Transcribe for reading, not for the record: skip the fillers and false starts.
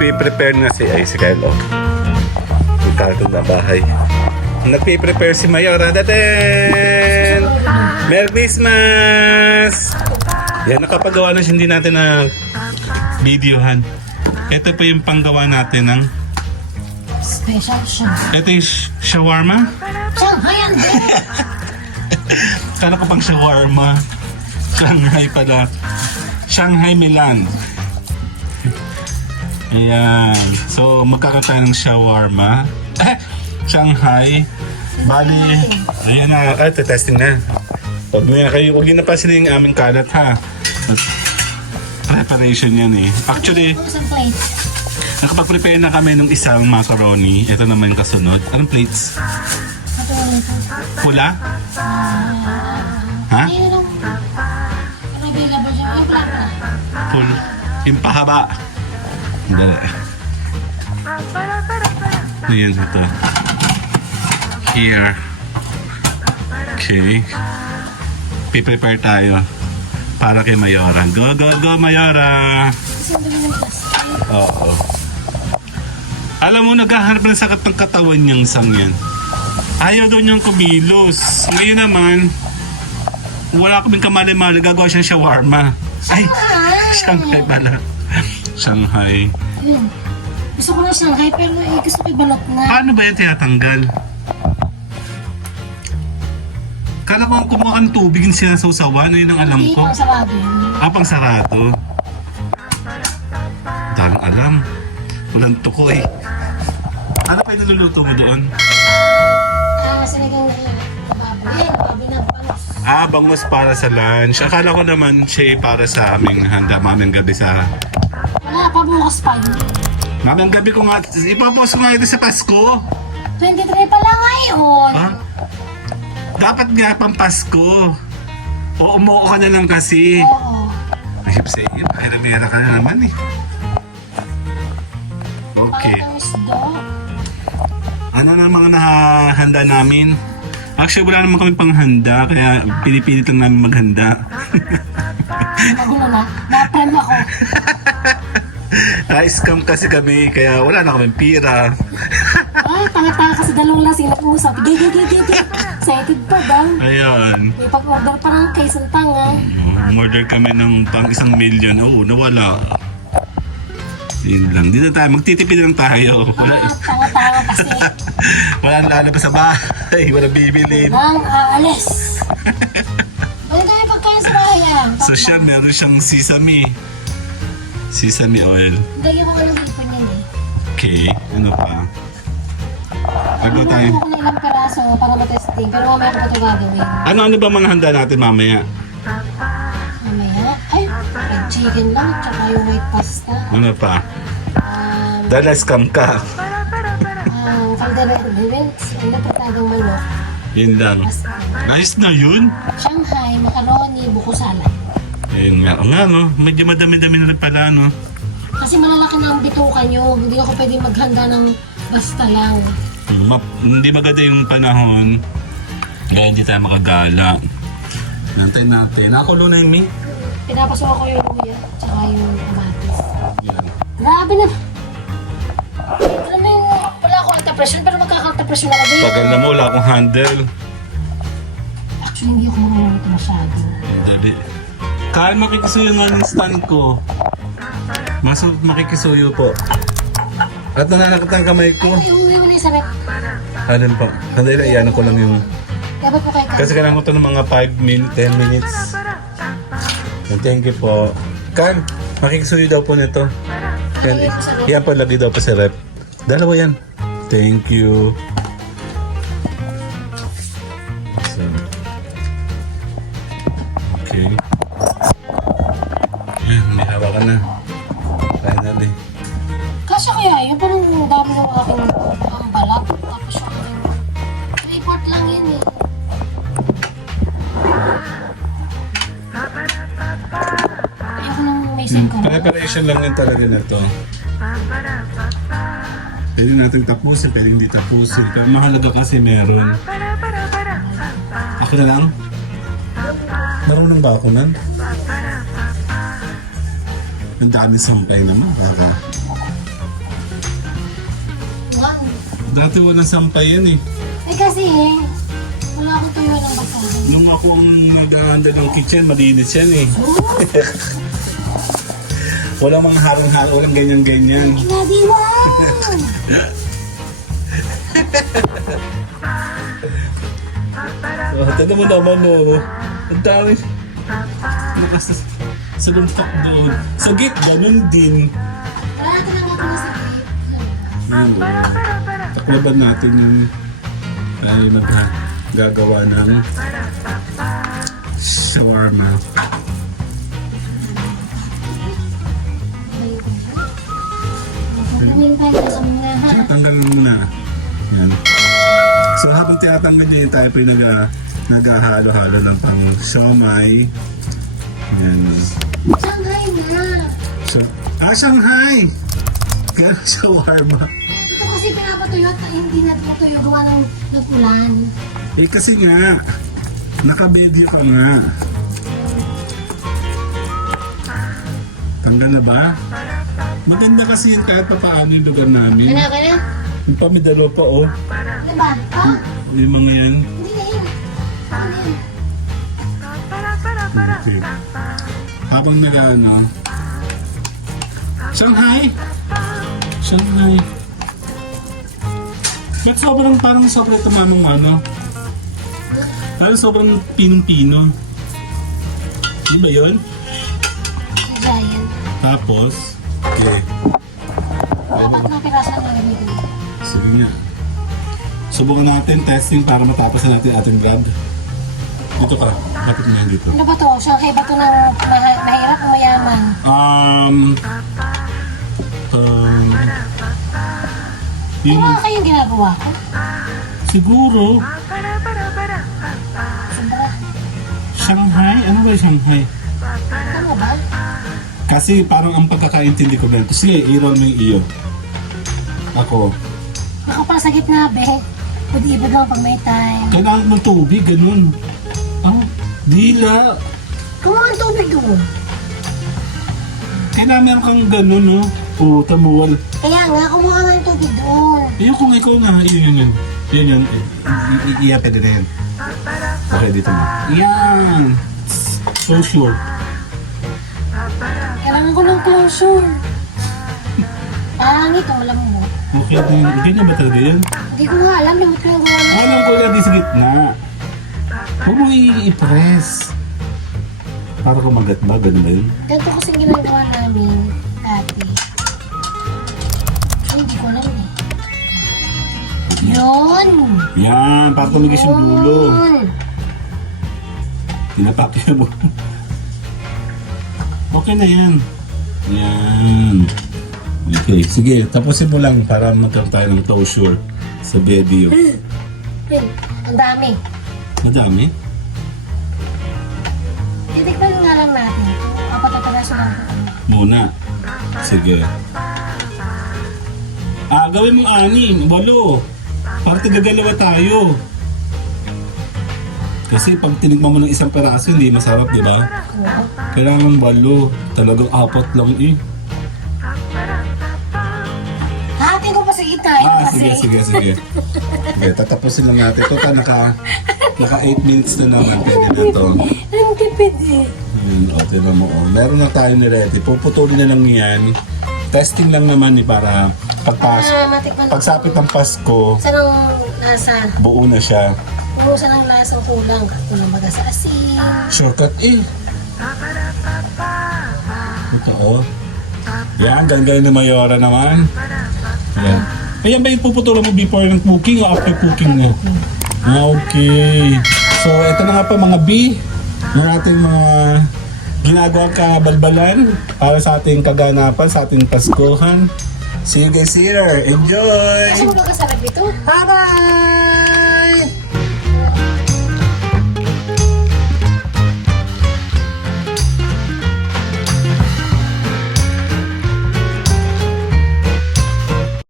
nagpe-prepare na si Kyle, oh. Yung cartoon na bahay. Nagpe-prepare si Mayora. Daten! Merry Christmas! Yan, nakapagawa na siya, hindi natin na videohan. Ito pa yung panggawa natin ng Special siya. ito yung shawarma. Shanghai yan din. Kala ko pang shawarma. Shanghai pala. Shanghai Milan. Ayan. So, magkakaroon tayo ng shawarma. Shanghai. Bali, ayan na. Ito, testing na. Huwag nyo na pa sila yung aming kalat, ha? Preparation yan eh. Actually, Isang plate. nakapag-prepare na kami ng isang macaroni. Ito naman yung kasunod. Anong plates? Ito rin po. Pula? Ha? Ayun lang. Ano available siya? Yung black na. Full. Yung pahaba. Dali. Ayan ito. Here. Okay. Piprepare tayo. Para kay Mayora. Go, go, go, Mayora! Kasi ang dami ng plastic. Oo. Alam mo, naghahanap ng sakit ng katawan niyang sang yan. Ayaw daw niyang kumilos. Ngayon naman, wala kaming kamali-mali. Gagawa siyang shawarma. Ay! Shanghai pala. Shanghai. Ayun. Gusto ko na Shanghai pero gusto ko ibalot na. Paano ba yan tinatanggal? Kala ko ang kumuha ng tubig yung sinasawsawan. Yun ang alam Hindi, ko. pang sarado yun. Pang sarado. Daming alam. Walang tuko eh. Ano pa yung niluluto mo doon? Sinigang na baboy. Baboy na panos. Bangus para sa lunch. Akala ko naman siya para sa aming handa mamayang gabi sa... Wala pa bukas pa yun. Mamayang gabi ko nga... Ipapost ko nga ito sa Pasko. 23 pa lang ngayon. Ha? Dapat nga pang Pasko. O umuo ka na lang kasi. Oo. Mahip sa iyo. Mahirap ka na naman eh. Okay. Parang isda. Ano na mga nahanda namin? Actually, wala naman kami panghanda. Kaya pinipilit lang namin maghanda. Magulo na. Na-prem ako. Na-scam kasi kami. Kaya wala na kaming pira. Tanga-tanga kasi dalawang lasing nag-uusap. Gigi. Excited pa daw. Ayun. May pag-order pa ng kay isang tanga. Order kami ng pang 1 million. Oo, nawala. Yun lang. Dito tayo. Magtitipid lang tayo. Tanga-tanga kasi. Wala lalabas sa bahay. Walang bibili. Nang aalis. Wala tayo pagkain sa bahay ah. So siya, meron siyang sesame. Sesame oil. Lagyan ko ka ng ipon yan eh. Okay. Ano pa? Bago tayo. Ano ko ng ilang peraso para matesting. Pero mamaya ko pa ito gagawin. Ano ba mga handa natin mamaya? Mamaya? Ay, fried chicken lang. Tsaka yung white pasta. Ano pa? Dahil scam ka. Caldereta drinks. Ano pagkagang manok. Yun lang. Nice na yun. Shanghai, macaroni, buko salad. Ayun nga. O nga no. Medyo madami-dami na rin pala no. Kasi malalaki na ang bituka nyo. Hindi ako pwedeng maghanda ng basta lang. Hindi maganda yung panahon. Kaya hindi tayo makagala. Nantay natin. Nakulo na yung meat. Pinapasok ako yung luya. Tsaka yung kamatis. Yan. Grabe na. Alam mo yung wala akong antipresyon pero magkaka-antipresyon ako din. Tagal na mo. Wala akong handle. Actually, hindi ako marunong ito masyado. Dali. Kaya makikisuyo nga ng stand ko. Makikisuyo po. At nananakit ang kamay ko. Ay, umuwi mo na yung sabit. Alin po? Sandali lang, iyan ko lang yung... Dapat po kay Kan. Kasi kailangan ko ito ng mga 10 minutes. Thank you po. Kan, makikisuyo daw po nito. Yan po, lagi daw po sa rep. Dalawa yan. Thank you. So, okay. Yan, may hawakan na. Finally. Kasya kaya yun, parang dami ng aking balat. Tapos yung report lang yan eh. Ayoko nang may second. Preparation lang yun talaga na to. Pwede natin tapusin, pwede hindi tapusin. Pero mahalaga kasi meron. Ako na lang? Marunong ba ako nan? Ang dami sampay naman. Baka. Dati walang sampay yan eh. Eh kasi, wala akong tuyo ng basahan. Nung ako ang nag-aandal ng kitchen, malinis yan eh. Walang mga harong-haro, walang ganyan-ganyan. Inadiwan! Tignan mo naman oh. Ang dami. Sa lumpak doon. Sa gate, ganun din. Wala natin ang gagawin sa gate. Yun. Taklaban natin yung tayo gagawa ng shawarma. Kukunin tayo sa mga ha. Tanggal mo muna. Yan. So habang tinatanggal niya yun, tayo po yung naghahalo-halo ng pang siomay. Yan. Shanghai na! So, Shanghai! Kaya shawarma. Ito kasi pinapatuyo at hindi natin matuyo gawa ng nag-ulan. Eh kasi nga, naka-video ka nga. Tanggal na ba? Maganda kasi yun kahit pa paano yung lugar namin. Kaya kaya? Yung pamidalo pa oh. Diba? Ha? Yung mga yan. Hindi na yun. Ano yun? Okay. Habang nag-ano. Shanghai! Shanghai. Ba't sobrang parang sobrang tumamang ano? Parang sobrang pinong-pino. Di ba yun? Giant. Tapos, okay. Dapat na pirasan na gamitin. Sige nga. Subukan natin testing para matapos na natin ating vlog. Dito ka. Bakit mo yan dito? Ano ba to? Shanghai ba to ng mahirap o mayaman? Yung, Ano nga kayong ginagawa ko? siguro, Sobra. Shanghai? Ano ba yung Shanghai? Ano ba? Kasi parang ang pagkakaintindi ko ba, sige, i-roll mo yung iyo. Ako, Ako pa sa gitna, be. Pwede-ibig lang pag may time. kailangan ng tubig, ganun. Oh, dila. Kumuha ang tubig doon. Kailangan meron kang ganun, no? Puta mo, wal. Kaya nga, kumuha nga ng tubig doon. Ayun kung ikaw nga, yun. Yun. Iya, pwede na yan. Okay, dito mo. Yan. So sure. Kailangan ko ng closure. Pangit, ang alam mo. Okay, ganyan ba talaga yan? Hindi ko nga alam, limot ko yung gawa na. Alam ko yan, di sa gitna. Huwag mo i-press. Para kumagat ba? Ganun ba yun? Ganito kasing ginagawa namin dati. Hindi ko alam eh. Yun! Yan, para tumigis yung dulo. Yun! Tinapak mo. Okay na yan. Yan. Okay, sige. Tapusin mo lang para magkaroon tayo ng closure sa video. Yun, ang dami. Madami? Titikman nga lang natin. Apat na peraso lang. Muna. Sige. Gawin mo 6, 8. Para tigagalawa tayo. Kasi pag tinikman mo ng isang peraso, hindi masarap, di ba? Kailangan ng 8. Talagang 4 lang eh. Hati ko pa sa gitna. Sige. Okay, tatapusin lang natin. Ito naka 8 minutes na naman. Pwede na to. Ang tipid eh. Okay na mo. Meron na tayo ni Reti. Puputulin na lang yan. Testing lang naman eh para Matikman. pagsapit ng Pasko, Saan ang lasa? buo na siya. Umusan ang lasang kulang. Kulang baga sa asin. Shortcut eh. Ito oh. Yan, gagawin ni Mayora naman. Yan. Ayan ba yung puputulan mo before ng cooking o after cooking mo? Okay. So, ito na nga pa mga B. Ng ating mga ginagawang kabalbalan para sa ating kaganapan, sa ating Paskuhan. See you guys here. Enjoy! Kasi mo ba kasarap ito? Bye-bye!